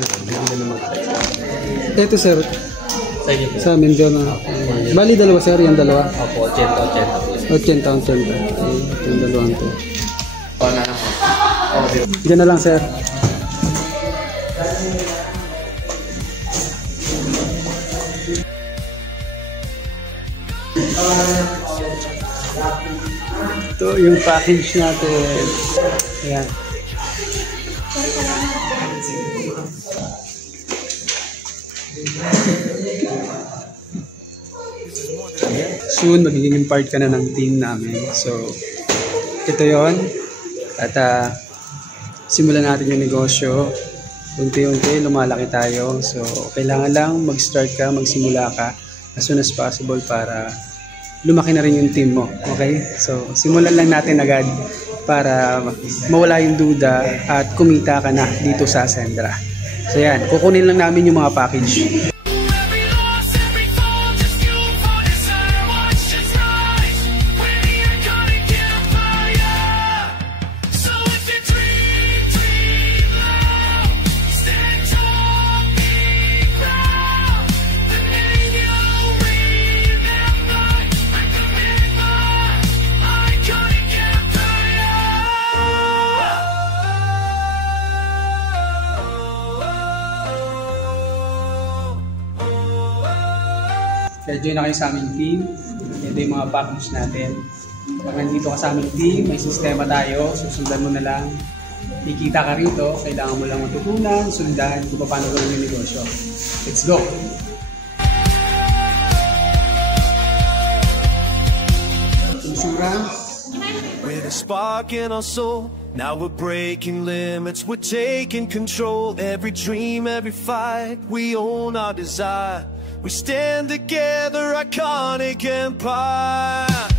ano, hindi na mag-try. Ito sir, Sa inyo po. sa amin dyan na. Bali dalawa sir, yung dalawa. Opo, 80 po. 80. Yung dalawang to. Paano na po? Okay. Diyan na lang sir. Ito yung package natin. Ayan. Soon, magiging part ka na ng team namin. So, ito yon. At simulan natin yung negosyo. Unti-unti, lumalaki tayo. So, kailangan lang mag-start ka, magsimula ka as soon as possible para lumaki na rin yung team mo. Okay? So, simulan lang natin agad para mawala yung duda at kumita ka na dito sa Ascendra. So, yan. Kukunin lang namin yung mga package. Kaya join na kayo sa aming team. Ito yung mga package natin. Pag nandito ka sa aming team, may sistema tayo. Susundan mo na lang. Kikita ka rito. Kailangan mo lang matutunan, sundan kung paano gawin yung negosyo. Let's go! Insurance. With a spark in our soul, now we're breaking limits, we're taking control. Every dream, every fight, we own our desire. We stand together, iconic empire.